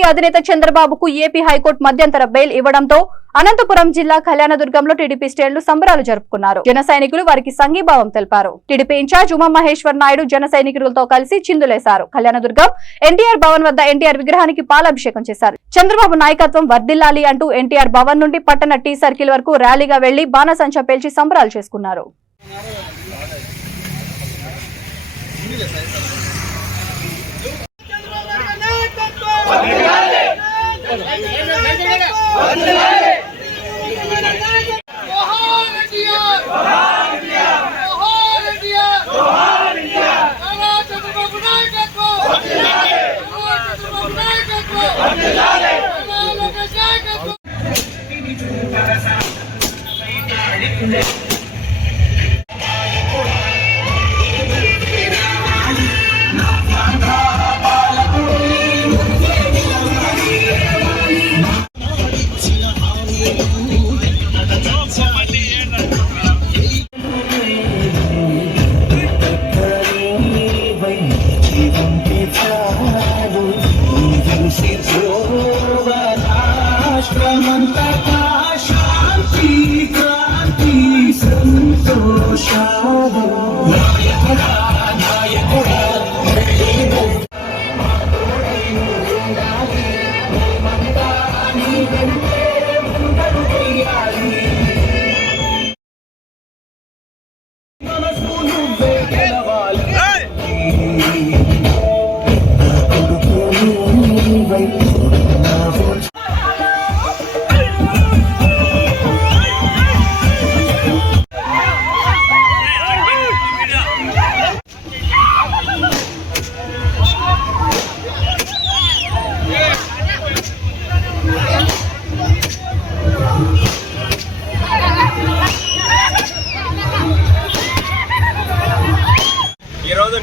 TDP అధినేత చంద్రబాబుకు AP high court మధ్యంతర బెయిల్ ఇవ్వడంతో అనంతపురం జిల్లా కళ్యాణదుర్గంలో టీడీపీ శ్రేణులు సంబరాలు జరుపుకున్నారు. జన సైనికులు వారికి సంఘీభావం తెలిపారు. టీడీపీ ఇన్ఛార్జ్ ఉమామహేశ్వర్ నాయుడు జన సైనికులతో కలిసి చిందులేశారు. కళ్యాణదుర్గం ఎన్టీఆర్ భవన్ వద్ద ఎన్టీఆర్ విగ్రహానికి పాలాభిషేకం చేశారు. చంద్రబాబు నాయకత్వం వర్ధిల్లాలి అంటూ ఎన్టీఆర్ భవన్ నుండి పట్టణ టీ సర్కిల్ వరకు ర్యాలీగా వెళ్లి బాణసంచా పేల్చి సంబరాలు చేసుకున్నారు.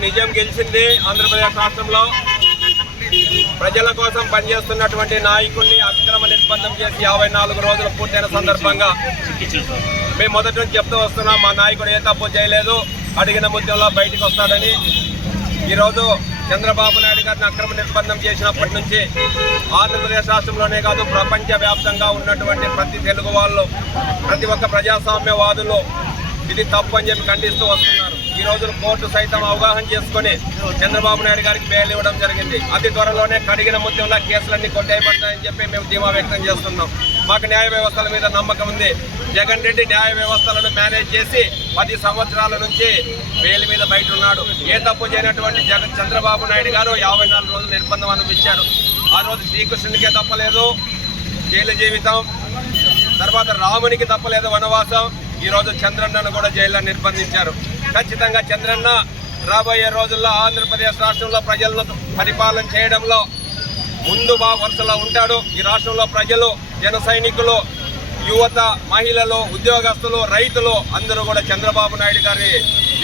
నిజం గెలిచింది. ఆంధ్రప్రదేశ్ రాష్ట్రంలో ప్రజల కోసం పనిచేస్తున్నటువంటి నాయకుడిని అక్రమ నిర్బంధం చేసి 54 రోజులు పూర్తయిన సందర్భంగా మేము మొదటి నుంచి చెప్తూ వస్తున్నాం, మా నాయకుడు ఏ తప్పు చేయలేదు, అడిగిన ముద్దంలో బయటకు వస్తాడని. ఈరోజు చంద్రబాబు నాయుడు గారిని అక్రమ నిర్బంధం చేసినప్పటి నుంచి ఆంధ్రప్రదేశ్ రాష్ట్రంలోనే కాదు ప్రపంచవ్యాప్తంగా ఉన్నటువంటి ప్రతి తెలుగు వాళ్ళు, ప్రతి ఒక్క ప్రజాస్వామ్యవాదులు ఇది తప్పు అని చెప్పి ఖండిస్తూ వస్తున్నారు. ఈ రోజు కోర్టు సైతం అవగాహన చేసుకుని చంద్రబాబు నాయుడు గారికి బెయిల్ ఇవ్వడం జరిగింది. అతి త్వరలోనే కడిగిన ముత్యంలో కేసులన్నీ కొట్టేయబడతాయని చెప్పి మేము ధీమా వ్యక్తం చేస్తున్నాం. మాకు న్యాయ వ్యవస్థల మీద నమ్మకం ఉంది. జగన్ రెడ్డి న్యాయ వ్యవస్థలను మేనేజ్ చేసి 10 సంవత్సరాల నుంచి బెయిల్ మీద బయట ఉన్నాడు. ఏ తప్పు చేయనటువంటి చంద్రబాబు నాయుడు గారు 54 రోజులు నిర్బంధం అనిపించాడు. ఆ రోజు శ్రీకృష్ణునికే తప్పలేదు జైలు జీవితం, తర్వాత రామునికి తప్పలేదు వనవాసం. ఈరోజు చంద్రన్నను కూడా జైల్లో నిర్బంధించారు. ఖచ్చితంగా చంద్రన్న రాబోయే రోజుల్లో ఆంధ్రప్రదేశ్ రాష్ట్రంలో ప్రజలను పరిపాలన చేయడంలో ముందు వరుసలో ఉంటాడు. ఈ రాష్ట్రంలో ప్రజలు, జన సైనికులు, యువత, మహిళలు, ఉద్యోగస్తులు, రైతులు అందరూ కూడా చంద్రబాబు నాయుడు గారి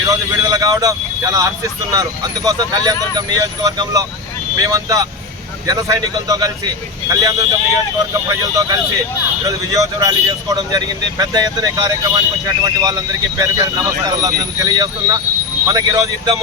ఈరోజు విడుదల కావడం చాలా హర్షిస్తున్నారు. అందుకోసం కళ్యాణదుర్గం నియోజకవర్గంలో మేమంతా జన సైనికులతో కలిసి, కళ్యాణదుర్గం నియోజకవర్గం ప్రజలతో కలిసి ఈరోజు విజయోత్సవ ర్యాలీ చేసుకోవడం జరిగింది. పెద్ద ఎత్తున కార్యక్రమానికి వచ్చినటువంటి వాళ్ళందరికీ పేరు పేరు నమస్కారాలు తెలియజేస్తున్నా. మనకి ఈరోజు యుద్ధం